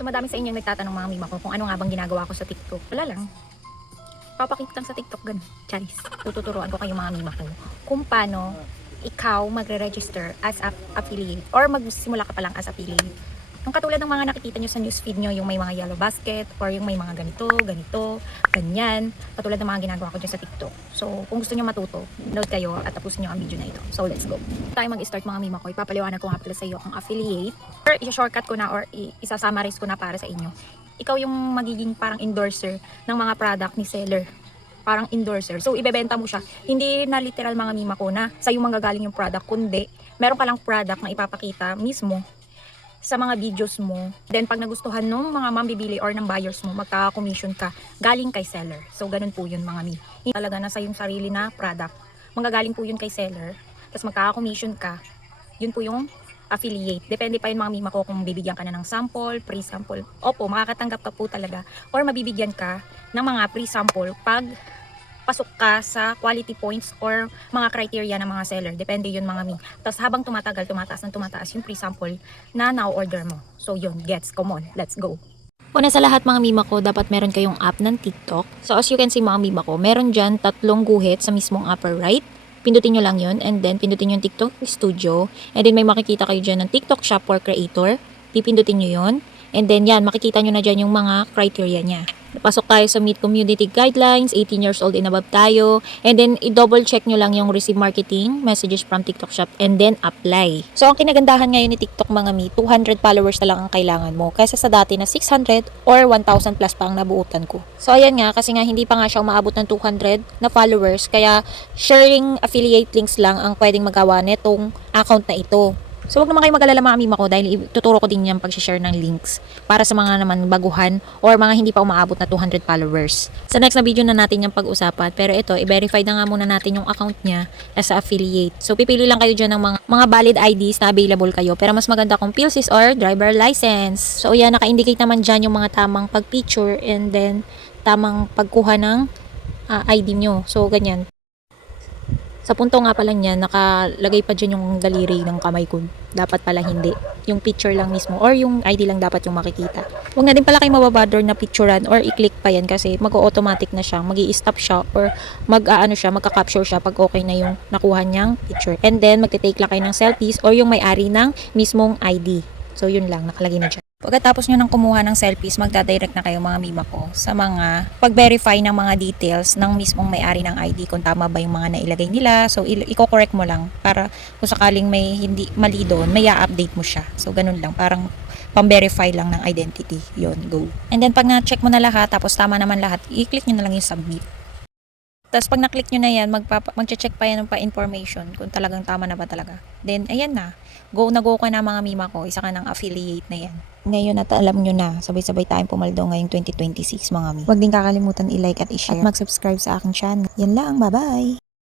So madami sa inyo nagtatanong mga mima ko kung ano nga bang ginagawa ko sa TikTok. Wala lang. Papakita lang sa TikTok ganun. Charis. Tututuruan ko kayo mga mima ko kung paano ikaw magre-register as affiliate or magsimula ka pa lang as affiliate. Yung katulad ng mga nakikita nyo sa newsfeed nyo, yung may mga yellow basket or yung may mga ganito, ganyan. Katulad ng mga ginagawa ko dyan sa TikTok. So, kung gusto nyo matuto, note kayo at tapusin nyo ang video na ito. So, let's go. Tayo mag-start mga mima ko. Ipapaliwanag ko nga pala sa iyo ang affiliate. Or isa-shortcut ko na or isa-summarize ko na para sa inyo. Ikaw yung magiging parang endorser ng mga product ni seller. Parang endorser. So, ibebenta mo siya. Hindi na literal mga mima ko na sa'yo manggagaling yung product, kundi meron ka lang product na ipapakita mismo sa mga videos mo. Then pag nagustuhan ng mga mambibili or ng buyers mo, magkaka-commission ka galing kay seller. So ganun po yun mga mi. Hindi talaga nasa yung sarili na product. Manggagaling po yun kay seller. Tapos magkaka-commission ka. Yun po yung affiliate. Depende pa yun mga mima ko kung bibigyan ka na ng sample, pre-sample. Opo, makakatanggap ka po talaga. Or mabibigyan ka ng mga pre-sample pag pasok ka sa quality points or mga criteria ng mga seller. Depende yun mga mi. Tapos habang tumatagal, tumataas yung pre-sample na na-order mo. So yun, gets, come on, let's go. Una sa lahat mga mima ko, dapat meron kayong app ng TikTok. So as you can see mga mima ko, meron dyan 3 guhit sa mismong upper right. Pindutin nyo lang yun and then pindutin yung TikTok Studio. And then may makikita kayo dyan ng TikTok Shop for Creator. Pipindutin nyo yun. And then yan, makikita nyo na dyan yung mga criteria niya. Pasok tayo sa Meet Community Guidelines, 18 years old and above tayo. And then, i-double check nyo lang yung receive marketing, messages from TikTok Shop, and then apply. So, ang kinagandahan ngayon ni TikTok mga mi, 200 followers na lang ang kailangan mo. Kaysa sa dati na 600 or 1,000 plus pa ang nabuutan ko. So, ayan nga, kasi nga hindi pa nga siya umaabot ng 200 na followers. Kaya, sharing affiliate links lang ang pwedeng magawa netong account na ito. So, wag naman kayo mag-alala mga mima ko dahil ituturo ko din yung pag-share ng links para sa mga naman baguhan or mga hindi pa umaabot na 200 followers. Sa next na video na natin yung pag-usapan. Pero ito, i-verify na nga muna natin yung account niya as a affiliate. So, pipili lang kayo dyan ng mga valid IDs na available kayo. Pero mas maganda kung PhilSys or driver license. So, yan, naka-indicate naman dyan yung mga tamang pag-picture and then tamang pagkuha ng ID nyo. So, ganyan. Sa punto nga pala niyan, nakalagay pa dyan yung daliri ng kamay ko. Dapat pala hindi. Yung picture lang mismo or yung ID lang dapat yung makikita. Huwag na din pala kayo mababother na picturean or i-click pa yan kasi mag-automatic na siya, mag-i-stop siya or magka-capture siya pag okay na yung nakuha niyang picture. And then, magte-take lang kayo ng selfies or yung may-ari ng mismong ID. So, yun lang, nakalagay na dyan. Pagkatapos nyo nang kumuha ng selfies, magdadirect na kayo mga mima ko sa mga pag-verify ng mga details ng mismong may-ari ng ID kung tama ba yung mga nailagay nila. So, i-correct mo lang para kung sakaling may hindi mali doon, may i-update mo siya. So, ganun lang. Parang pang-verify lang ng identity. Yun, go. And then, pag na-check mo na lahat, tapos tama naman lahat, i-click nyo na lang yung submit. Tapos pag na-click nyo na yan, mag-check pa yan ng pa-information kung talagang tama na ba talaga. Then, ayan na. Go na go ka na mga mima ko. Isa ka ng affiliate na yan. Ngayon at alam nyo na, sabay-sabay tayong pumaldo ngayong 2026 mga mi. Huwag din kakalimutan i-like at i-share at mag-subscribe sa aking channel. Yan lang, bye-bye!